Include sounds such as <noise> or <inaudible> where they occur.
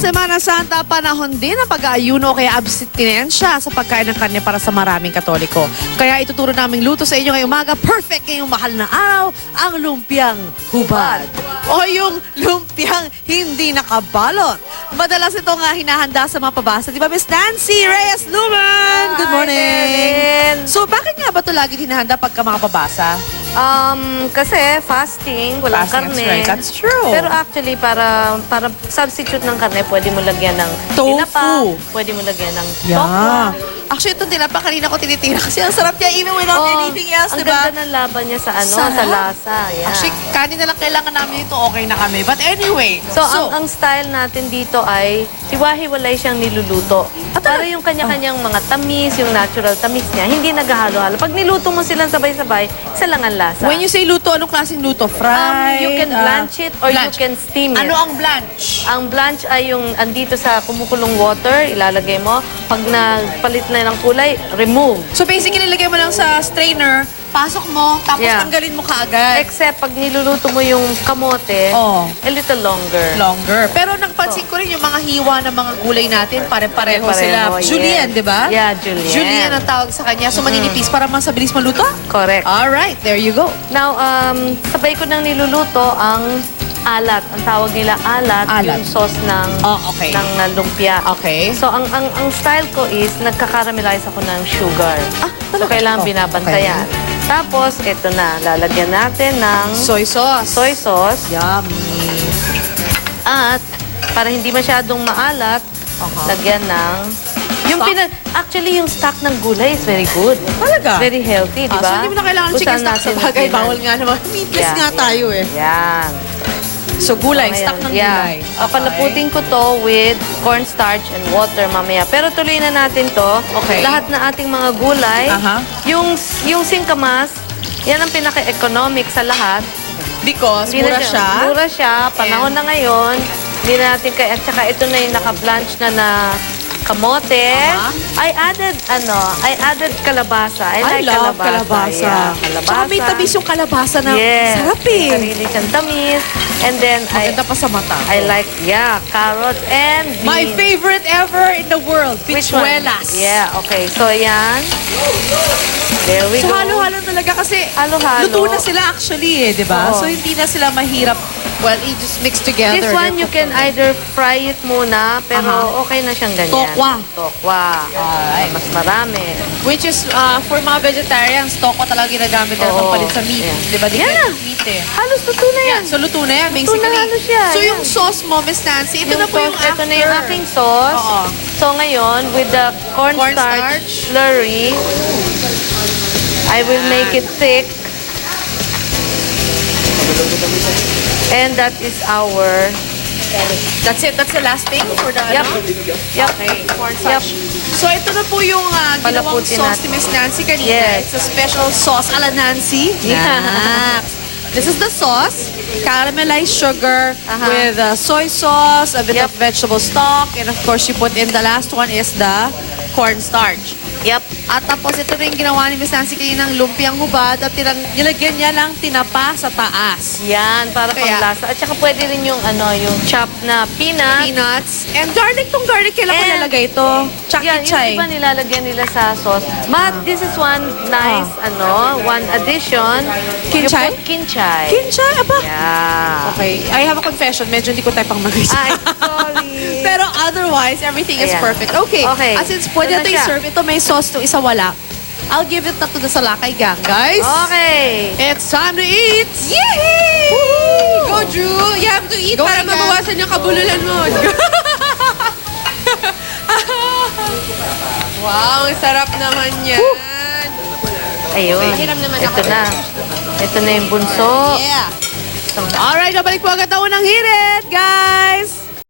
Semana Santa, panahon din ng pag-aayuno kaya abstinensya sa pagkain ng karne para sa maraming katoliko. Kaya ituturo naming luto sa inyo ngayong umaga, perfect ngayong mahal na araw, ang lumpiang hubad. O yung lumpiang hindi nakabalot. Madalas ito nga hinahanda sa mga pabasa. Di ba, Miss Nancy Reyes Luman? Good morning! So, bakit nga ba ito lagi hinahanda pagka mga pabasa? Um, kasi fasting, walang Fasting, that's karne. right. That's true. Pero actually, para para substitute ng karne, pwede mo lagyan ng Tofu. tinapa, pwede mo lagyan ng tokwa. Actually, ito tinapa kanina ko tinitira kasi ang sarap niya even without Oh, anything else, ang di ba? ganda ng laban niya sa ano, Sarap. sa lasa. Yeah. Actually, kanin na lang kailangan namin ito, okay na kami. But anyway, So, ang, ang style natin dito ay hiwa-hiwalay siyang niluluto. Ah, Para yung kanya-kanyang mga tamis, yung natural tamis niya, hindi naghahalo-halo. Pag niluto mo silang sabay-sabay, isa lang ang lasa. when you say luto, anong klaseng luto? um, Fried? you can ah, blanch it or blanch. you can steam it. Ano ang blanch? Ang blanch ay yung andito sa kumukulong water, ilalagay mo. Pag nagpalit na ng kulay, remove. So basically, lagay mo lang sa strainer, pasok mo, tapos Yeah. tanggalin mo kaagad. Except pag niluluto mo yung kamote, Oh. a little longer. Longer. Pero nagpansin ko rin yung mga hiwa ng mga gulay natin, pare-pareho Pare-pareho, sila. Julian, yes. di ba? Yeah, Julian. Julian ang tawag sa kanya. So maninipis para mas mabilis maluto? Correct. Alright, there you go. Now, um, sabay ko nang niluluto ang alat. Ang tawag nila alat, Alat. yung sauce ng, Oh, okay. ng uh, lumpia. Okay. So, ang, ang, ang style ko is nagkakaramelize ako ng sugar. Ah, so, talaga? kailangan Oh, binabantayan. Tapos, ito na. Lalagyan natin ng Soy sauce. soy sauce. Yummy. At para hindi masyadong maalat, Aha. lagyan ng... Yung Stock? pinag... Actually, yung stock ng gulay is very good. Talaga? Very healthy, di Ah, ba? so hindi mo na kailangan Kung chicken saan stock sa natin bagay. Bawal nga naman. <laughs> Meatless Yeah, nga yeah. tayo eh. Yan. So gulay, Ayan, stock ng yeah. gulay. Ah, palaputin ko to with cornstarch and water mamaya. Pero tuloy na natin to. Okay. Lahat na ating mga gulay. Aha. Yung, yung singkamas, yan ang pinaka-economic sa lahat. Because Hindi mura siya. Mura siya. Panahon na ngayon. Hindi na natin kaya. At saka ito na yung naka-blanch na na kamote. Aha. I added, ano, I added kalabasa. I, I like love kalabasa. kalabasa. Yeah, kalabasa. Tsaka may tamis yung kalabasa na yes. sarap eh. Sarili siyang tamis. And then, I, Maganda pa sa mata. I like, yeah, carrots and beans. My favorite ever in the world, pichuelas. Yeah, okay. So, yan. There we So go. halo-halo talaga kasi Halo-halo. luto na sila actually eh, di ba? So hindi na sila mahirap. Well, you just mix together. This one, you can either fry it muna, pero Aha. okay na siyang ganyan. Tokwa. Tokwa. Alright. Mas marami. Which is, uh, for mga vegetarians, toko talaga ginagamit nila Oo. pang palit sa meat. Yeah. Di ba? Di na. meat eh. Halos luto na yan. Yan, so luto na yan, Luto basically. na ano siya, So yung sauce mo, Miss Nancy, ito na po yung sauce, after. Ito na yung aking sauce. Oo. So ngayon, with the cornstarch, Cornstarch. slurry, I will make it thick. And that is our... That's it, that's the last thing for the, Yep. ano? Yep. Okay, Yep. cornstarch. So ito na po yung uh, ginawang Palaputin sauce natin. ni Miss Nancy kanina. Yes. It's a special sauce ala Nancy. Yeah. This is the sauce, caramelized sugar Aha. with uh, soy sauce, a bit Yep. of vegetable stock, and of course you put in the last one is the cornstarch. Yep. At tapos ito rin ginawa ni Miss Nancy kanina ng lumpiang hubad at tinang, nilagyan niya lang tinapa sa taas. Yan, para Kaya- panglasa. At saka pwede rin yung, ano, yung chopped na peanut. Peanuts. And garlic tong garlic. Kailan ko And- lalagay ito? Chucky Yan, Chay. yung iba nilalagyan nila sa sauce. But this is one nice, ano, one addition. Kinchay? You put kinchay. Kinchay? Aba. Yeah. Okay. I have a confession. Medyo hindi ko tayo pang mag Ay, sorry. Pero otherwise, everything is Ayan. perfect. Okay. Okay. As since pwede Ito na natin siya. i-serve, ito may sauce to isa wala. I'll give it na to the Salakay Gang, guys. Okay. It's time to eat! Yay! Go, Drew! You have to eat Go para mabawasan yung kabululan mo. <laughs> wow, ang sarap naman yan. Ayun. Pahiram naman Ito ako. na. Ito na yung bunso. Yeah. Alright, nabalik po agad ako ng hirit, guys!